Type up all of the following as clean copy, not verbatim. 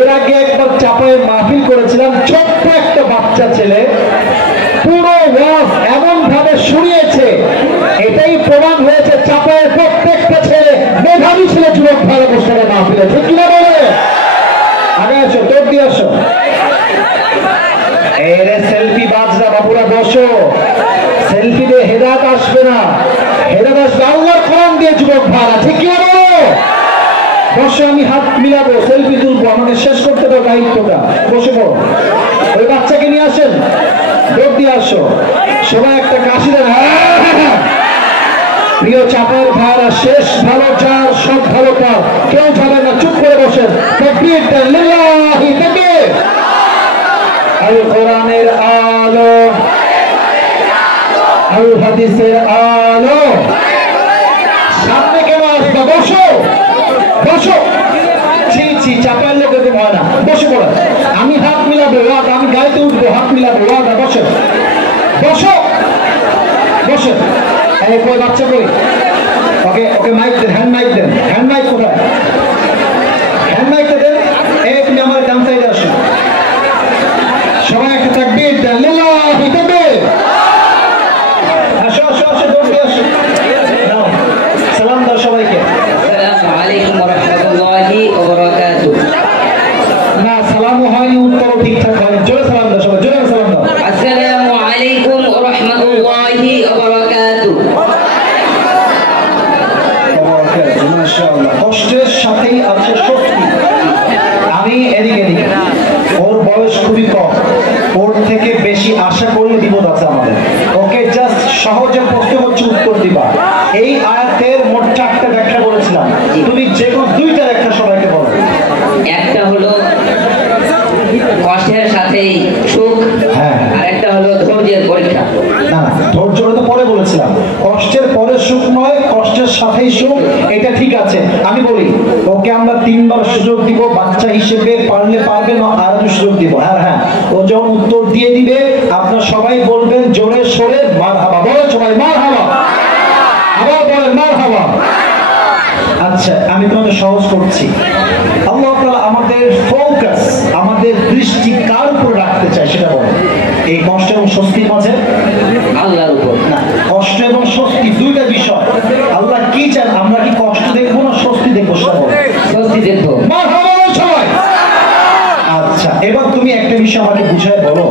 এর আগে একবার চাপায়ে মাহফিল করেছিলাম, ছোট্ট একটা বাচ্চা ছেলে পুরো ওয়াজ এমন ভাবে শুনিয়েছে, এটাই প্রমাণ হয়েছে চাপায়ের প্রত্যেকটা ছেলে মেধাবী ছেলে। যুবক ভালো বসে মাহফিলে, ঠিক কিনা বলে? আগে আসো, তোর দিয়ে আসো। এরে সেলফি বাজরা বাবুরা বসো, সেলফি দিয়ে হেদায়েত আসবে না, হেদায়েত আসবে আল্লাহর কোরআন দিয়ে। যুবক ভাড়া, ঠিক কিনা বলো? বসে আমি হাত মিলাবো, সেলফি তুলবো, আমাকে শেষ করতে হবে দায়িত্বটা। বসে পড়ো, ওই বাচ্চাকে নিয়ে আসেন, দৌড় দিয়ে আসো। সবাই একটা কাশি দেন। প্রিয় চাপার ভাড়া, শেষ ভালো যার, সব ভালো তার, কেউ যাবে না, চুপ করে বসেন। তাকবীর দেন, লিল্লাহি তাকবীর। আল কোরআনের আলো, আল হাদিসের আলো, সামনে কেন আসবে? বসো বসো। চাপার লোক এরকম হয় না, বসে পড়ো। আমি হাত মিলাবো, আমি গাড়িতে উঠবো, হাত মিলাবো, বসো বসো বসো। কই বাচ্চা কই? ওকে ওকে মাইক দেন, হ্যান্ড মাইক দেন। হ্যান্ড মাইক কোথায়? হ্যান্ড মাইকটা দেন। তুমি আমার ডান সাইডে আসো, সবাই একটা তাকবীর দেন, লিল্লাহি তাকবীর। আসো আসো আসো, দৌড় দিয়ে আসো। নাও সালাম দাও সবাইকে। আসসালামু আলাইকুম ওয়া রাহমাতুল্লাহি ওয়া বারাকাতুহু। না, সালামও হয়নি, উত্তরও ঠিকঠাক হয়নি। জোরে সালাম দাও সবাই, জোরে সালাম দাও। আসসালামু আলাইকুম ওয়া রাহমাতুল্লাহি ওয়া বারাকাতুহু। মাশাআল্লাহ, কষ্টের সাথেই আছে শক্তি। আমি এদিকে ওর বয়স খুবই কম, ওর থেকে বেশি আশা করলে বিপদ আছে আমাদের। ওকে জাস্ট সহজে প্রশ্ন হচ্ছে উত্তর দিবা। এই আয়াতের মোট 4টা ব্যাখ্যা বলেছিলাম, তুমি যে কোনো 2টা ব্যাখ্যা সবাইকে বলো। একটা হলো কষ্টের সাথেই সুখ, আর একটা হলো ধৈর্যের পরীক্ষা। না, ধৈর্যটা তো পরে বলেছিলাম। কষ্টের পরে সুখ নয়, কষ্টের সাথেই সুখ, এটা ঠিক আছে। আমি বলি ওকে আমরা 3বার সুযোগ দিব, বাচ্চা হিসেবে পারলে পারবে না আরো সুযোগ দিব। হ্যাঁ, ও যখন উত্তর দিয়ে দিবে আপনারা সবাই বলবেন জোরে সোরে মারহাবা। বলেন সবাই মারহাবা, আবার বলেন মারহাবা। আচ্ছা, আমি তোমাদের সহজ করছি। আল্লাহ তাআলা আমাদের ফোকাস, আমাদের দৃষ্টি কার উপর রাখতে চায় সেটা বলেন। এই কষ্ট এবং স্বস্তির মাঝে আল্লাহর উপর। না, কষ্ট এবং স্বস্তি 2টা বিষয়। আল্লাহ কি চান? আমরা কি কষ্ট দেখবো না স্বস্তি দেখবো? সেটা বলেন। স্বস্তি দেখবো। আচ্ছা, এবার তুমি একটা বিষয় আমাকে বুঝায় বলো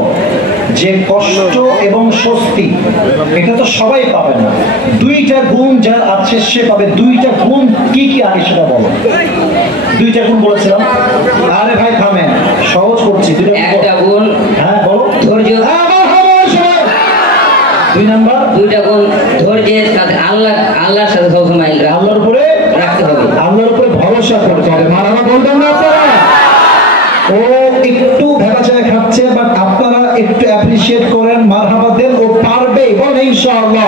যে কষ্ট এবং স্বস্তি এটা তো সবাই পাবে না, 2টা গুণ যার আছে সে পাবে। 2টা গুণ কি কি আগে সেটা বলো। 2টা গুণ বলেছিলাম। আরে ভাই থামেন, সহজ করছি। একটা গুণ, হ্যাঁ বলো। ধৈর্য। 2 নাম্বার, 2টা গুণ ধৈর্যের সাথে আল্লাহর সাথে সবসময় আল্লাহর উপরে রাখতে হবে, আল্লাহর উপরে ভরসা করতে হবে। মারামা বলবেন না আপনারা? ও একটু ভেবাচায় খাচ্ছে, বাট আপনারা একটু অ্যাপ্রিশিয়েট করেন, মারহাবা দেন, ও পারবে, বলেন ইনশাআল্লাহ।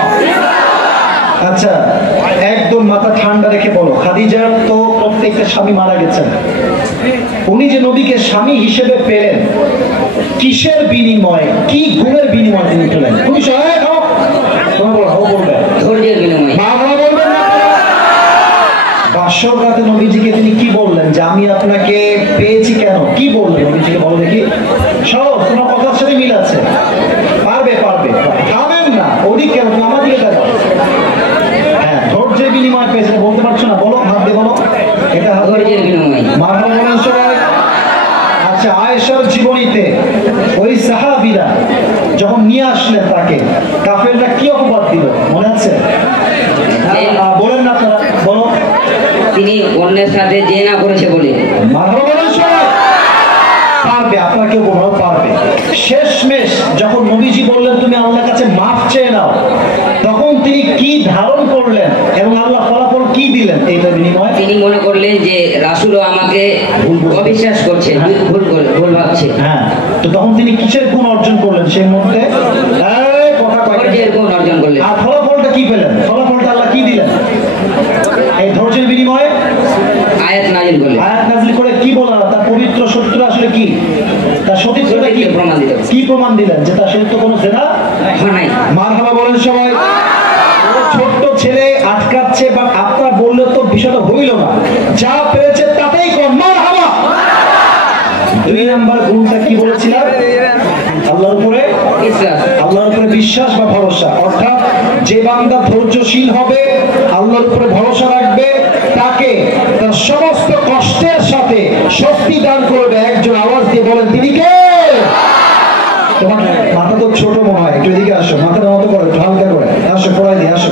আচ্ছা, একদম মাথা ঠান্ডা রেখে বলো, খাদিজার তো প্রত্যেকটা স্বামী মারা গেছেন, উনি যে নবীকে স্বামী হিসেবে পেলেন কিসের বিনিময়ে, কি গুণের বিনিময়ে তিনি পেলেন? তুমি সহায় হও, তোমার বলো, ও বলবে ধৈর্যের বিনিময়ে। মারহাবা বলবেন না? বাসর রাতে নবীজিকে তিনি কি বললেন যে আমি আপনাকে পেয়েছি? কেন কি বললেন নবীজিকে? বলো দেখি। সহজ, তোমার কথার সাথে মিল আছে। পারবে পারবে, থামেন না। ওদিক কেন, আমার দিকে দেখো। হ্যাঁ, ধৈর্যের বিনিময় পেয়েছে, বলতে পারছো না? বলো, হাত দিয়ে বলো। এটা ধৈর্যের বিনিময়। মারহাবা বলেন সবাই। আচ্ছা, আয়েশার জীবনীতে ওই সাহাবীরা যখন নিয়ে আসলেন তাকে, কাফেররা কি অপবাদ দিল মনে আছে? বলেন না আপনারা, বলো। তিনি অন্যের সাথে জেনা করেছে বলে। পারবে, আপনার কেউ বলো পারবে। শেষমেশ যখন নবীজি বললেন তুমি আল্লাহর কাছে মাফ চেয়ে নাও, তখন তিনি কি ধারণ করলেন এবং আল্লাহ ফলাফল কি দিলেন? এইটা বিনিময়ে তিনি মনে করলেন যে রাসূলও আমাকে অবিশ্বাস করছে, ভুল ভাবছে। হ্যাঁ, তো তখন তিনি কিসের গুণ অর্জন করলেন? সেই মধ্যে ধৈর্যের গুণ অর্জন করলেন। আর ফলাফলটা কি পেলেন? ফলাফলটা আল্লাহ কি দিলেন? এই ধৈর্যের বিনিময়ে আয়াত নাযিল করলেন। আয়াত নাযিল করে কি বললেন? তার পবিত্র সত্য আসলে কি? তার সতীত্বটা কি প্রমাণ দিলেন? কি প্রমাণ দিলেন? যে তার সতীত্ব কোনো জেনা নাই। মারহাবা বলেন সবাই। ছোট্ট ছেলে আটকাচ্ছে, বা আপনারা বললে তো বিষয়টা হইল না, যা পেরেছে তাতেই কম। মারহাবা। 2 নাম্বার গুণটা কি বলেছিলাম? আল্লাহর উপরে বিশ্বাস। আল্লাহর উপরে বিশ্বাস বা ভরসা। অর্থাৎ যে বান্দা ধৈর্যশীল হবে, আল্লাহর উপরে ভরসা রাখবে, তাকে তার সমস্ত কষ্টের সাথে শক্তি দান করবে। একজন আওয়াজ দিয়ে বলেন, তিনি কে? তোমার মাথা তো ছোট মনে হয়, একটু এদিকে আসো, মাথার মতো করো, একটু হালকা করে আসো, পড়াই দিয়ে আসো,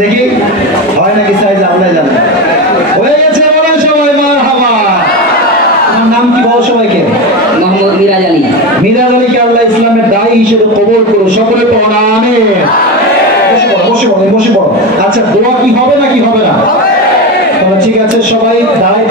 দেখি হয় নাকি সাইজ আল্লাহ জানে। হয়ে গেছে, বলেন সবাই মারহাবা। তোমার নাম কি বলো সবাইকে? মোহাম্মদ মিরাজ আলী। মিরাজ আলীকে আল্লাহ ইসলামের দায়ী হিসেবে কবুল করো, সকলে পড়ো আমিন। বসে পড়ো, বসে পড়ো। আচ্ছা, দোয়া কি হবে নাকি হবে না? তাহলে ঠিক আছে, সবাই দাঁড়ায়